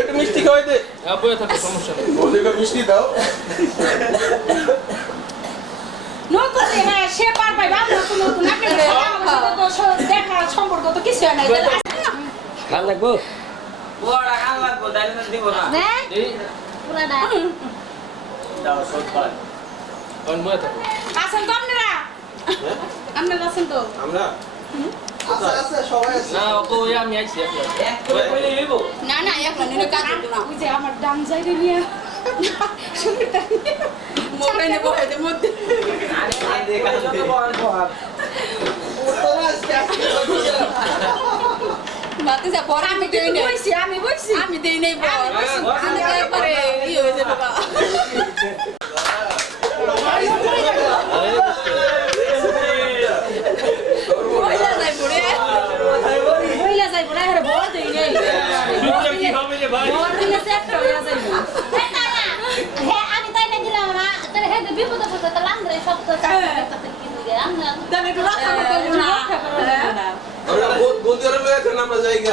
একটু মিষ্টি খাওয়াই দে। বয়ে থাকো সমস্যা নেই। ওদিকে মিষ্টি দাও। নতুন হ্যাঁ সে পার পাই বাবা নতুন নতুন আপনি তো দেখা সম্পর্ক তো কিছু নাই খান লাগবো বড়া খান লাগবো তাইলে তো দিব না এই পুরা না দাও সব পাই অন বয়ে থাকো। আসেন তো আপনারা আপনারা আসেন তো আমরা না ওকে ওই আমি আইছি একলা। এক করে কইলে নিব না না এখন নিলে কাজ করব না ওই যে আমার ডান সাইডে নিয়ে শুনতে মোবাইলে বহাইতে মধ্যে আরে দেখা তো বড় বড় বাতে যা পড়া আমি দেই নাই আমি বইছি আমি দেই নাই বড় আমি একবারে ই হয়ে যাবে বাবা হইলা যাই বড় আরে বড় দেই নাই কি হবে রে ভাই? বড় দিলে সেট হইয়া যাইবো হ্যাঁ আমি তাই না দিলাম না তাহলে হ্যাঁ বিপদে পড়তে তো লান্দ্রে সব তো একটা কিনে গে আমরা তবে একটু রাখা করতে না আমরা বন্ধু আর লয়ে এখন আমরা জায়গা।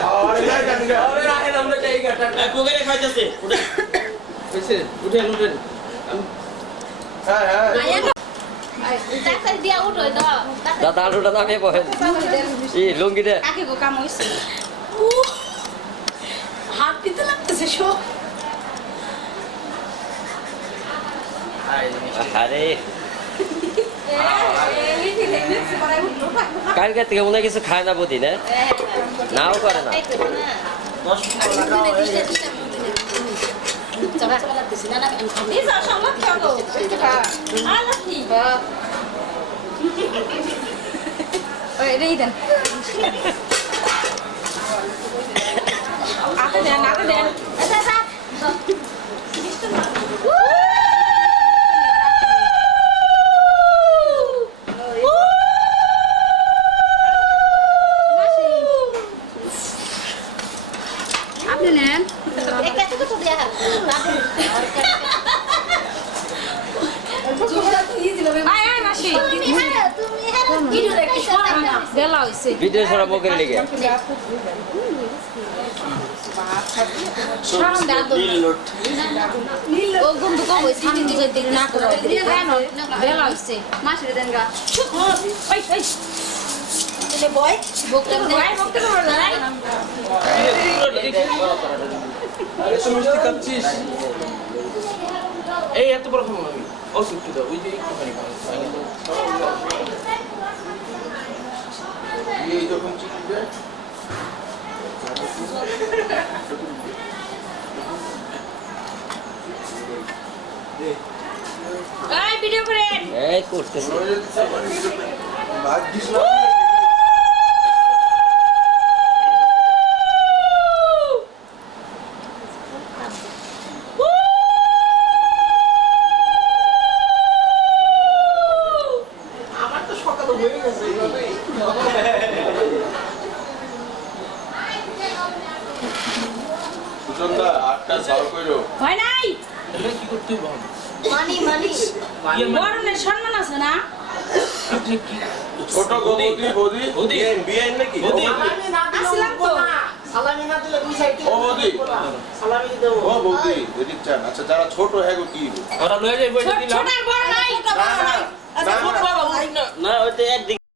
আরে রাখেন আমরা জায়গাটা কোকারে খাইতেছে। হইছে উঠেন উঠেন। হ্যাঁ হ্যাঁ। ডাক্তার দিয়া উঠো দাও দাদা আলুটা দামে বহেন এই লুঙ্গিটা কাকে গো কাম হইছে হাত দিতে লাগতেছে শো আরে কালকে থেকে মনে হয় কিছু খায় না বুঝি না নাও করে না 10 টাকা এই যা সমাজ খাবো আলা কি ওই রেই দেন আতে দেন আচ্ছা আচ্ছা আপনি নেন এক এত তো দিয়া আয় আয় মাসি তুমি হ্যাঁ ভিডিও দেখি বেলা হইছে ভিডিও ছড়া মুখের লেগে ও গন্ধ কম হইছে আমি দিতে দিতে না করে বেলা হইছে মাসি দেন গা ওই ওই দিলে বয় বকতে বড় না আরে তো মিষ্টি খাচ্ছিস। এই এত বড় খাবো না আমি। ওষুধ দাও ওই যে একটুখানি খাই। এই যখন চিঠি দেয় এই ভিডিও করেন এই করতেছে ভাগ্যিস না। আমার তো সকালে হয়ে গেছে এইভাবেই সুচন্দা আটটা সাল কইরো। হয় নাই তাহলে কি করতে হবে? মানি বড়নের সম্মান আছে না আপনি কি ছোট বৌদি বৌদি বৌদি। বিয়াইন নাকি? বৌদি। সালামি না দিলে আসলাম তো। সালামি না দিলে দুই সাইড ও বৌদি। সালামি দেবো ও বৌদি এদিক চান। আচ্ছা যারা ছোট হ্যাঁ গো কি ওরা লয়ে যাই বইটা ছোট দিলাম। ছোট আর বড় নাই না না